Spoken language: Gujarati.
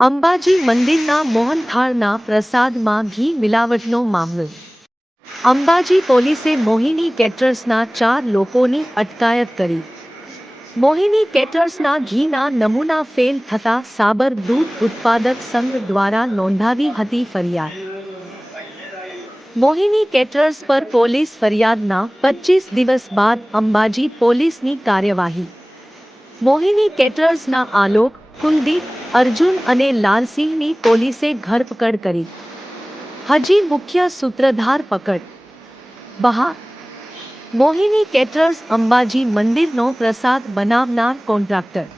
અંબાજી મંદિરના મોહનથાળના પ્રસાદમાં ઘી મિલાવટનો મામલો. અંબાજી પોલીસે મોહિની કેટર્સના ચાર લોકોની અટકાયત કરી. મોહિની કેટર્સના ઘીના નમૂના ફેલ થતા સાબર દૂધ ઉત્પાદક સંઘ દ્વારા નોંધાવી હતી ફરિયાદ. મોહિની કેટરર્સ પર પોલીસ ફરિયાદના પચીસ દિવસ બાદ અંબાજી પોલીસની કાર્યવાહી. મોહિની કેટરર્સના આલોક કુલદીપ અર્જુન અને લાલસિંહની પોલીસે ધરપકડ કરી. હજી મુખ્ય સૂત્રધાર પકડ. બહા મોહિની કેટરર્સ અંબાજી મંદિરનો પ્રસાદ બનાવનાર કોન્ટ્રાક્ટર.